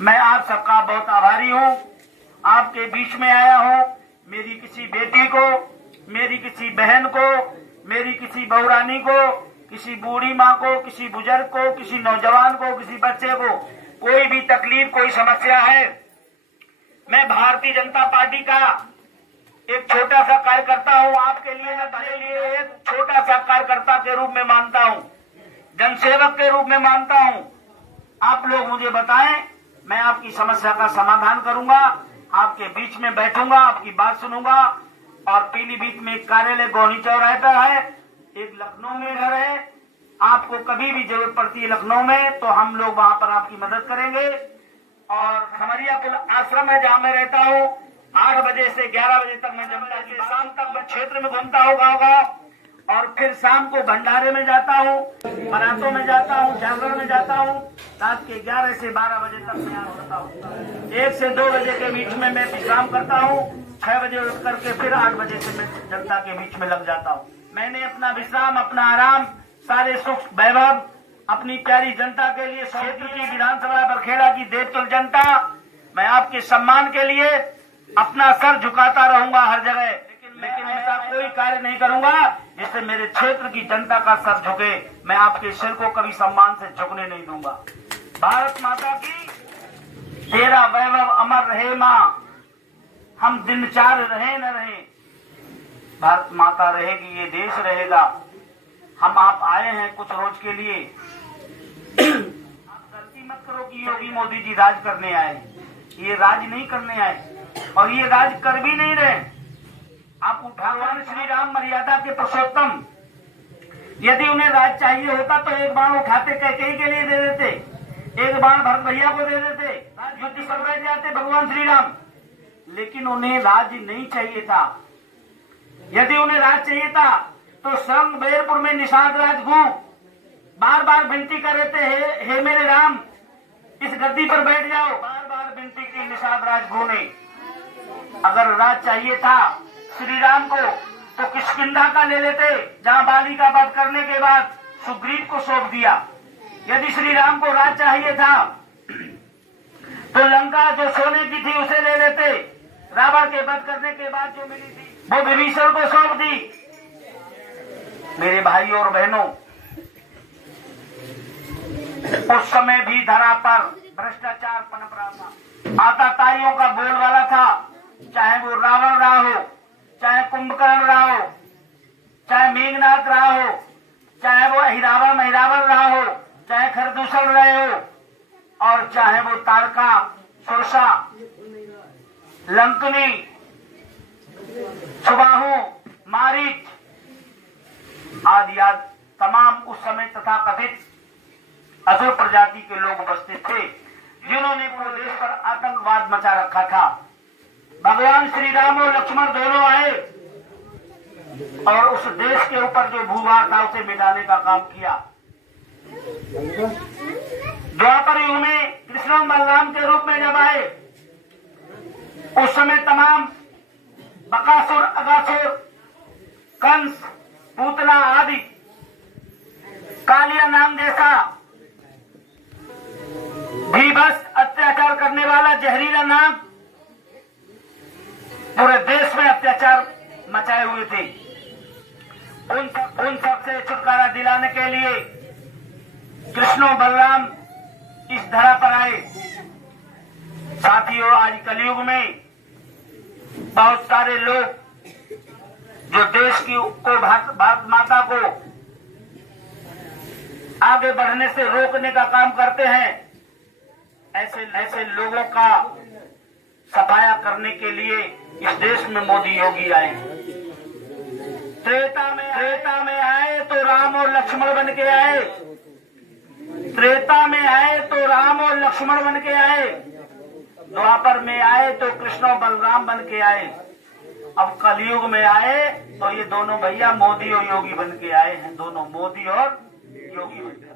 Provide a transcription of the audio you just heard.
मैं आप सबका बहुत आभारी हूँ। आपके बीच में आया हूँ। मेरी किसी बेटी को, मेरी किसी बहन को, मेरी किसी बहुरानी को, किसी बूढ़ी माँ को, किसी बुजुर्ग को, किसी नौजवान को, किसी बच्चे को कोई भी तकलीफ, कोई समस्या है, मैं भारतीय जनता पार्टी का एक छोटा सा कार्यकर्ता हूँ। आपके लिए, मैं भले लिए एक छोटा सा कार्यकर्ता के रूप में मानता हूँ, जनसेवक के रूप में मानता हूँ। आप लोग मुझे बताएं, मैं आपकी समस्या का समाधान करूंगा। आपके बीच में बैठूंगा, आपकी बात सुनूंगा। और पीलीभीत में एक कार्यालय गौनी चौराहे पर है, एक लखनऊ में घर है। आपको कभी भी जरूरत पड़ती है लखनऊ में, तो हम लोग वहां पर आपकी मदद करेंगे। और खमरिया पुल आश्रम है जहां मैं रहता हूँ। 8 बजे से 11 बजे तक मैं जनता के शाम तक मैं क्षेत्र में घूमता होगा और फिर शाम को भंडारे में जाता हूँ, बारातों में जाता हूँ, जागरण में जाता हूँ। रात के 11 से 12 बजे तक मैं यहाँ होता हूँ। 1 से 2 बजे के बीच में मैं विश्राम करता हूँ। 6 बजे उठ करके फिर 8 बजे से मैं जनता के बीच में लग जाता हूँ। मैंने अपना विश्राम, अपना आराम, सारे सुख वैभव अपनी प्यारी जनता के लिए, क्षेत्र की विधानसभा बरखेड़ा की देवतुल जनता, मैं आपके सम्मान के लिए अपना सर झुकाता रहूंगा हर जगह। लेकिन ऐसा कोई कार्य नहीं करूंगा जिससे मेरे क्षेत्र की जनता का सर झुके। मैं आपके सिर को कभी सम्मान से झुकने नहीं दूंगा। भारत माता की तेरा वैभव अमर रहे माँ, हम दिन 4 रहे न रहे, भारत माता रहेगी, ये देश रहेगा। हम आप आए हैं कुछ रोज के लिए। आप गलती मत करो कि योगी मोदी जी राज करने आए। ये राज नहीं करने आए और ये राज कर भी नहीं रहे। आप भगवान श्री राम मर्यादा के पुरुषोत्तम, यदि उन्हें राज चाहिए होता तो एक बाण उठाते कैकेयी के लिए दे देते, एक बाण भरत भैया को दे देते, युद्ध कर बैठ जाते भगवान श्री राम। लेकिन उन्हें राज नहीं चाहिए था। यदि उन्हें राज चाहिए था तो स्वयं बैरपुर में निषाद राज गु बार बार विनती कर रहे थे, हे मेरे राम इस गद्दी पर बैठ जाओ। बार बार विनती की निषाद राज गु ने। अगर राज चाहिए था श्री राम को तो किष्किंधा का ले लेते, जहां बाली का वध करने के बाद सुग्रीव को सौंप दिया। यदि श्री राम को राज चाहिए था तो लंका जो सोने की थी उसे ले लेते, रावण के वध करने के बाद जो मिली थी वो विभीषण को सौंप दी। मेरे भाई और बहनों, उस समय भी धरा पर भ्रष्टाचार पनप रहा था। आताताइयों का बोलबाला था, चाहे वो रावण रहा हो, चाहे कुंभकर्ण रहा हो, चाहे मेघनाथ रहा हो, चाहे वो अहिरावण महिरावण रहा हो, चाहे खरदूषण रहे हो, और चाहे वो तारका, सुरसा, लंकनी, सुबाहु, मारीच आदि तमाम उस समय तथा कथित असुर प्रजाति के लोग उपस्थित थे, जिन्होंने पूरे देश पर आतंकवाद मचा रखा था। भगवान श्री राम और लक्ष्मण दोनों आए और उस देश के ऊपर जो भूभार था उसे मिटाने का काम किया। द्वापर युग में कृष्ण और बलराम के रूप में जब आए, उस समय तमाम बकासुर, अगासुर, कंस, पूतना आदि कालिया नाम जैसा भीभत्स अत्याचार करने वाला जहरीला नाम पूरे देश में अत्याचार मचाए हुए थे। उन सब से छुटकारा दिलाने के लिए कृष्ण और बलराम इस धरा पर आए। साथियों, आज कलयुग में बहुत सारे लोग जो देश की को भारत माता को आगे बढ़ने से रोकने का काम करते हैं, ऐसे लोगों का सफाया करने के लिए इस देश में मोदी योगी आए। त्रेता में आए तो राम और लक्ष्मण बन के आए। त्रेता में आए तो राम और लक्ष्मण बन के आए। द्वापर में आए तो कृष्ण और बलराम बन के आए। अब कलयुग में आए तो ये दोनों भैया मोदी और योगी बन के आए हैं। दोनों मोदी और योगी बन के